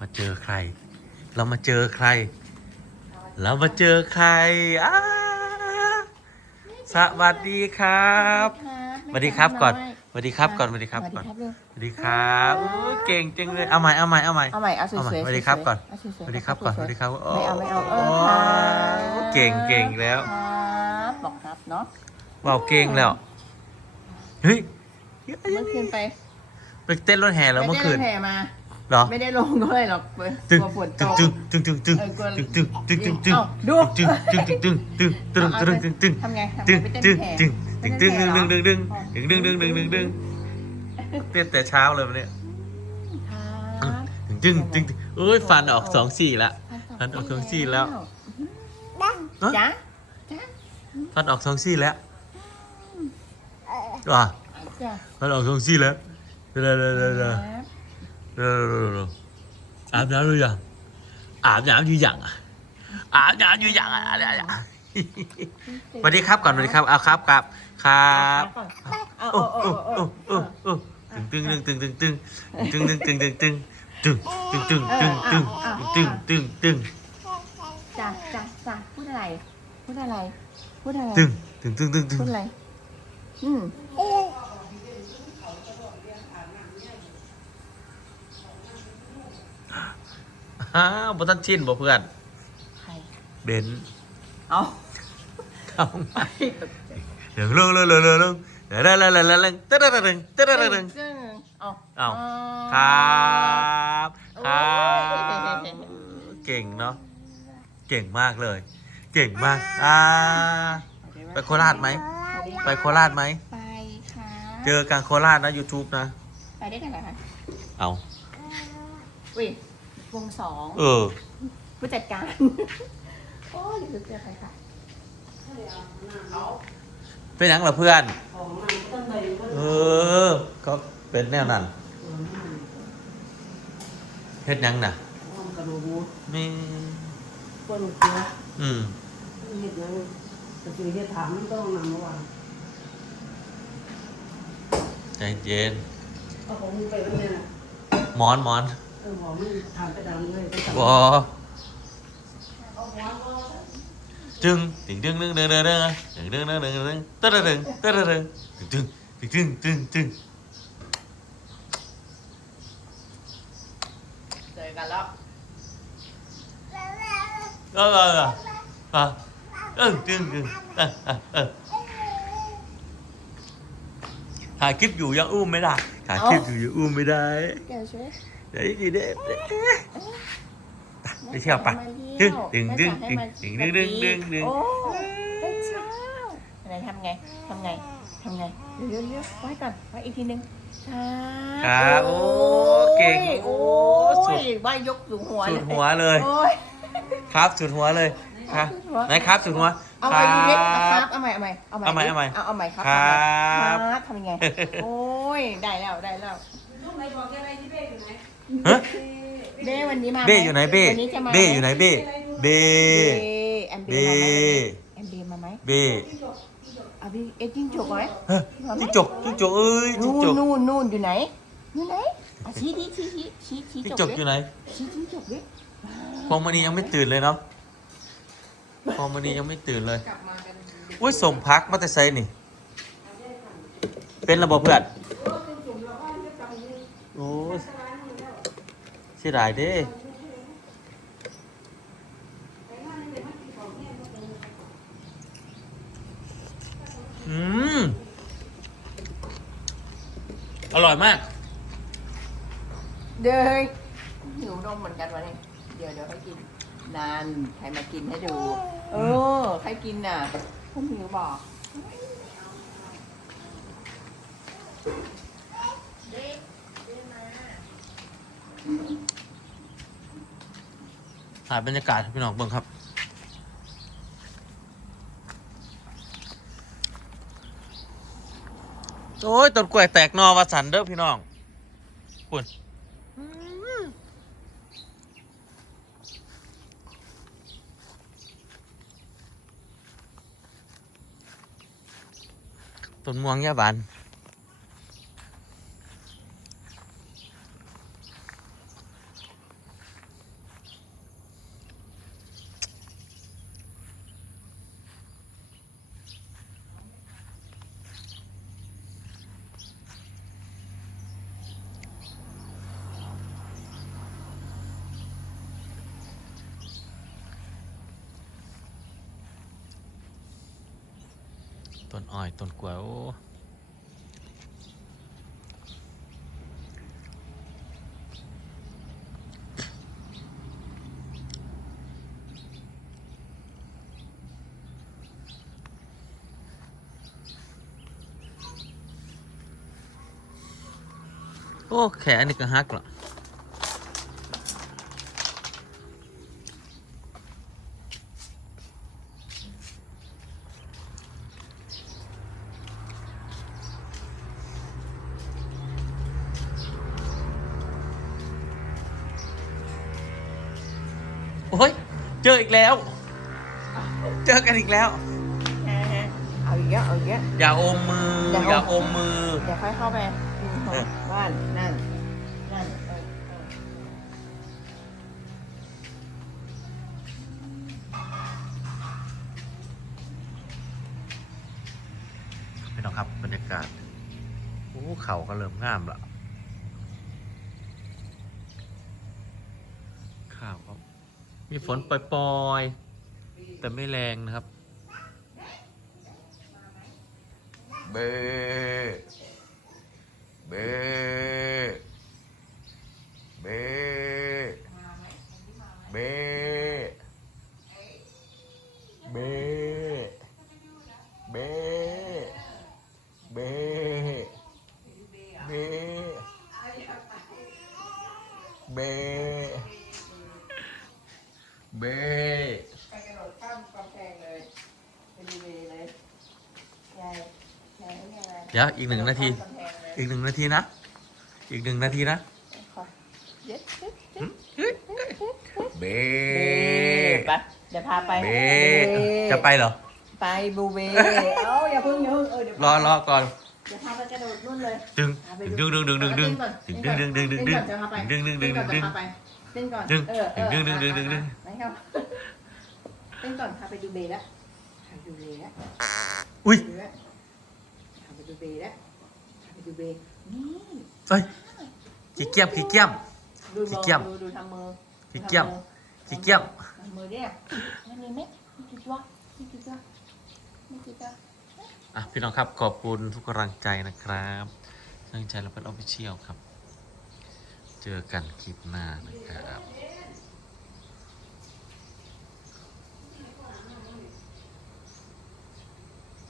มาเจอใคร เรามาเจอใคร เรามาเจอใครอ้าสวัสดีครับสวัสดีครับก่อนสวัสดีครับก่อนสวัสดีครับก่อนสวัสดีครับโอ้ยเก่งจังเลยเอาใหม่เอาใหม่เอาใหม่เอาใหม่เอาสวยเอาใหม่ๆสวัสดีครับก่อนเาสวยๆสวัสดีครับก่อนสสวัวยสๆดีครับไม่เอาไม่เอาเอโอ้อครับเก่งเก่งแล้วครับบอกครับเนาะว้าวเก่งแล้วเฮ้ยเมื่อคืนไปไปเต้นรถแห่แล้วเมื่อคืนไได้แผ่มา เหรอไม่ได้ลงด้วยหรอกกตึงลัวฝนตตึงกตึงตึงตึงตึงเออกลัวตึงตึงตึงตึงตึงเอ้าดูตึงตึงตึงตึงตึงตึงตึงตึงตึงตึงทำไงทำไงตึงไปเต้นตึงแผ่ตึงไปตึงเต้ตึนงแผ่ดึงเหรดึองดึงดึงดึงดึงดึงดึงดึงเต้นแต่เช้าเลยวันนี้ครับตึงตึงตึงเอ้ยฟันออกสองสี่ละฟันออกสองซี่แล้วจ๊ะจ๊ะฟันออกสองสี่แล้วว้าจ๊ะฟันออกสองสี่แล้วเดี๋ยวเดี๋ยวเดี๋ยว เดี๋ยวครับเดี๋ยวเดี๋ยวเดี๋ยวอาบน้ำหรือยังอาบน้ำอยู่ยังอะอาบน้ำอยู่ยังอะอะไรอะสวัสดีครับก่อนสวัสดีครับเอาครับครับครับเอาโอ้เอาโอ้เอาโอ้เอาโอ้โอ้ตึงตึงตึงตึงตึงตึงตึงตึงตึงตึงตึงตึงตึงตึงตึงตึงตึงตึงจ้ะจ้ะจ้ะพูดอะไร พูดอะไร พูดอะไร ตึงตึงตึงตึงตึงพูดอะไร อืม อ้าวบ่ทันชินบ่เพื่อนใครเบนซ์เอาเข้ามาเดี๋ยวเรื่องเรื่องเรื่องเรื่องเรื่องเดี๋ยวเรื่องเรื่องเรื่องเรื่องเต้นเรื่องเรื่องเต้นเรื่องเรื่องซึ่งเอาเอาครับครับเก่งเนาะเก่งมากเลย เก่งมากอ่าไปโคราชไหมไปโคราชไหมไปค่ะเจอกันโคราชนะ YouTube นะ ไปได้วยกันเหรอคะเอา อุ้ย วงสองเออ ผู้จัดการ โอ้ยรู้เจอใครค่ะเป็นหยังเหรอเพื่อน เออ ก็เป็นแนวนั้นเฮ็ดหยังน่ะกระดูกหมูมีปนเกลืออืมเห็ดนั้นก็คือเห็ดถามมันต้องนำระวังใจเย็นเอาของมึงไปไว้เนี่ยนะหมอนหมอน เออของมึงทานไปดังเลยไปจับบ อจึงตึงตึงตึงตึงตึงตึงตึงตึงตึงตึงตึงตึงตึงตึงตึงตึงตึงตึงตึงตึงตึง เจอกันแล้ว เออเออเออเออตึงตึงเออเออเออถ่ายคลิปอยู่ยังอุ้มไม่ได้ถ่ายคลิปอยู่ยังอุ้มไม่ได้ แกช่วย เ ดี๋ยวอีกเด้ไปเที่ยวปะดึงดึงดึงดึงดึงดึงดึงดึงดึงโอ้เป็นเช้าอะไรทำไงทำไงทำไงเร็วๆเร็วๆไว้ก่อนไว้อีกทีนึงช้าครับโอ้เก่งโอ้สุดยว่ายกสูงหัวสุดหัวเลยโอ้ยครับสุดหัวเลยครับไหนครับสุดหัวเอาใหม่ดีเล็กครับเอาใหม่เอาใหม่เอาใหม่เอาใหม่เอาเอาใหม่ครับครับครับทำยังไงโอ้ยได้แล้วได้แล้วลูกไหนบอกแกอะไรที่เบ้อยู่ไหน ฮะเบ้วันนี้มาเบ้อยู่ไหนเบ้วันนี้จะมาเบ้อยู่ไหนเบ้เบ้เบ้แอมเบ้เบ้มาไหมแอมเบ้มาไหมเบ้เอาพี่เอ็ดจิ้งจกไหมเฮ้ยจิ้งจกจิ้งจกเอ้ยจิ้งนู่จนกนู่นนู่นอยู่ไหนอยู่ไหนอะชี้ดิชี้ชี้ชี้ชี้จิ้งจจกกดิอยู่ไหนชี้จิ้งจกดิพวงมณียังไม่ตื่นเลยเนาะพวงมณียังไม่ตื่นเลยกลับมากันอุ้ยสมพักมาแต่ไซนี่ เป็นระบบเพื่อนโอ้ยเสียดายเด้อืม อร่อยมาก เด้ยหิวนมเหมือนกันวันนี้ เดี๋ยวเดี๋ยวให้กิน นาน ใครมากินให้ดู เออ ใครกินน่ะคุณหิวบอก ถ่ายบรรยากาศให้พี่น้องเบิ่งครับ โอ้ยต้นกล้วยแตกหนอวาสันเด้อพี่น้องปุ่นต้นม่วงยาบาน ต้นอ้อยต้นกล้วยโอ้โอ้แขนนี่ก็ฮักละ โอ้ย เจออีกแล้ว เจอกันอีกแล้ว เอาอีกแล้วเอาอีกแล้ว อย่าอมมือ อย่าอม อย่าอมมือ เดี๋ยวค่อยเข้าไปอืมเออบ้านนั่นนั่นเออเออพี่น้องครับบรรยากาศโอ้เขาก็เริ่มงามละข้าวก็ มีฝนปล่อยๆ แต่ไม่แรงนะครับ เบเบ เดี๋ยวอีกหนึ่งนาทีกำแพงเลยอีกหนึ่งนาทีนะ อีกหนึ่งนาทีนะขอเย็ดเย็ดเย็ดเบไปเดี๋ยวพาไปเบจะไปเหรอ ไปบูเบเอ้าอย่าเพิ่งอย่าเพิ่งเออเดี๋ยวรอรอก่อนเดี๋ยวพาไปกระโดดนู่นเลย ดึงพาไปดึงดึงดึงดึงดึงดึงดึงดึงดึงดึงดึงเต้นก่อนดึงดึงดึงดึงดึงเต้นก่อนดึงเออเออดึงดึงดึงดึงดึงไม่ครับเต้นก่อนพาไปดูเบแล้วพาไปดูเบแล้วอุ้ยดูแล้วพาไปดูเบแล้ว พาไปดูเบนี่เอ้ยขี้เกียจขี้เกียจดูขี้มือเกียจ ดูดูทำมือขี้เกียจขี้เกียจทำมือเนี่ยอันนี้ไหมนี่กี่ตัวนี่กี่ตัวนี่กี่ตัวอะพี่น้องครับขอบคุณทุกกำลังใจนะครับตั้งใจเราเป็นออฟฟิเชียลครับ เจอกันคลิปหน้านะครับ